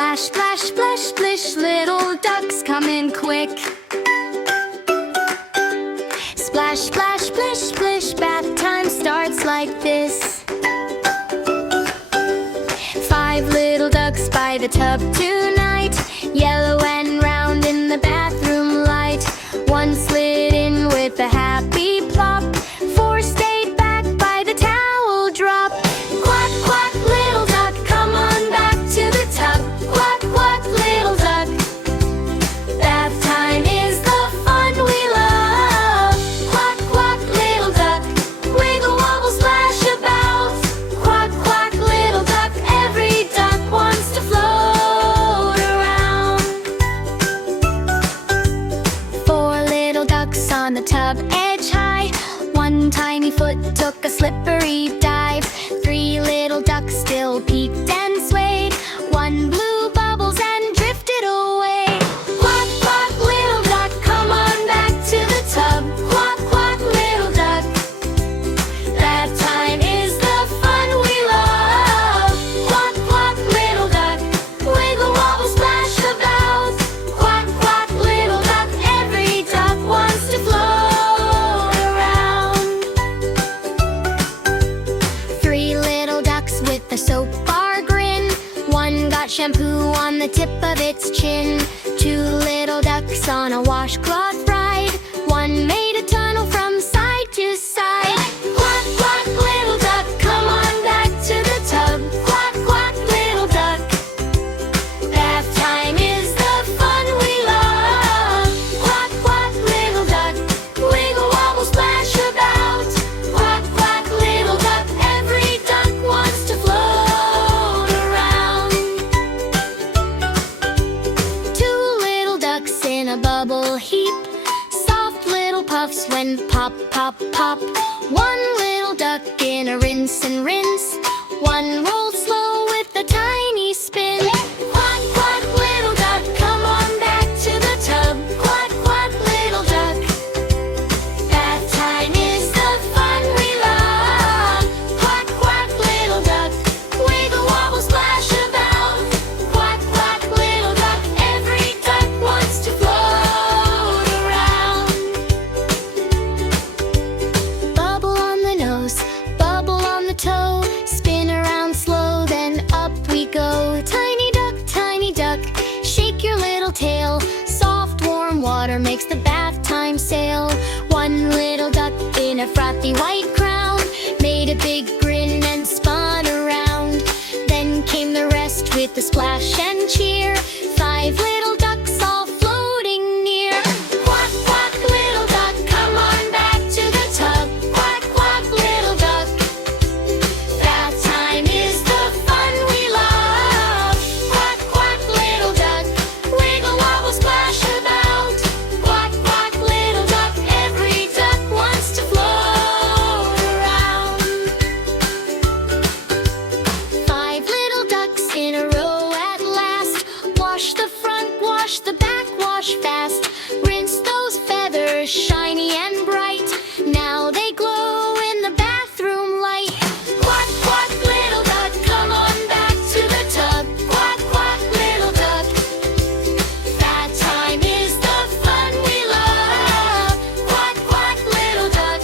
Splash, splash, splash, splish, little ducks come in quick. Splash, splash, splish, splish, bath time starts like this. 5 little ducks by the tub tonight, yellow and round in the bathroom light. 1 slid in with a happy plop, 4 stayed back by the towel drop. Quack, quack, little duck, come on back to the tub. Quack, quack, little duck, bath time is the fun we love. Quack, quack, little duck, wiggle, wobble, splash about. Quack, quack, little duck, every duck wants to float around. 4 little ducks on the tub edge high, 1 tiny foot took a slippery dive. 3 little ducks still peeked and swayed, 1 blew bubbles and drifted away. Quack, quack, little duck, come on back to the tub. Quack, quack, little duck, bath time is the fun we love. Quack, quack, little duck, wiggle, wobble, splash about. Quack, quack, little duck, every duck wants to float around. 3 little ducks with a soap bar grin, 1 got shampoo on the tip of its chin. 2 little ducks on a washcloth ride, 1 made a tunnel from side to side. Quack, quack, little duck, come on back to the tub. Quack, quack, little duck, bath time is the fun we love. Quack, quack, little duck, wiggle, wobble, splash about. Quack, quack, little duck, every duck wants to float around. 2 little ducks in a bubble heap, soft little puffs when pop, pop, pop. 1 little duck in a rinse and rinse, 1 rolled slow with a tiny spin. Quack, quack, little duck, come on back to the tub. Quack, quack, little duck, bath time is the fun we love. Quack, quack, little duck, wiggle, wobble, splash about. Quack, quack, little duck, every duck wants to float around. Bubble on the nose, bubble on the toe, spin around slow, then up we go. Tiny duck, shake your little tail. Soft warm water makes the bath time sail. 1 little duck in a frothy white crown made a big grin and spun around. Then came the rest with a splash and cheer, 5 little ducks all floating near. Quack, quack, little duck, come on back to the tub. Quack, quack, little duck, bath time is the fun we love. Quack, quack, little duck, wiggle, wobble, splash about. Quack, quack, little duck, every duck wants to float around. 5 little ducks in a row at last, wash the front, wash the back, wash fast. Rinse those feathers shiny and bright, now they glow in the bathroom light. Quack, quack, little duck, come on back to the tub. Quack, quack, little duck, bath time is the fun we love. Quack, quack, little duck,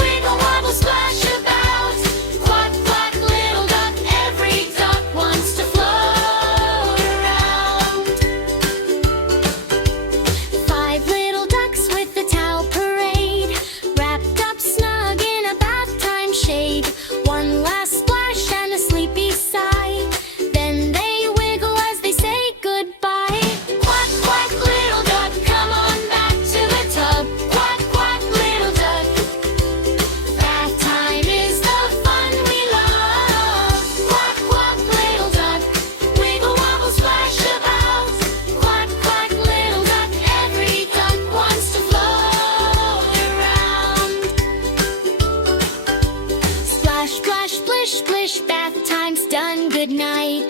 wiggle, wobble, splash about. Quack, quack, little duck, every duck wants to float around. 5 little ducks with the towel parade, wrapped up snug in a bath time shade. 1 last splash and a sleepy sigh, then they wiggle as they say goodbye. Quack, quack, little duck, come on back to the tub. Quack, quack, little duck, bath time is the fun we love. Quack, quack, little duck, wiggle, wobble, splash about. Quack, quack, little duck, every duck wants to float around. Splash, splash, splish, splish, bath time's done, good night.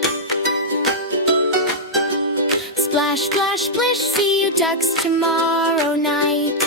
Splash, splash, splish, see you ducks tomorrow night.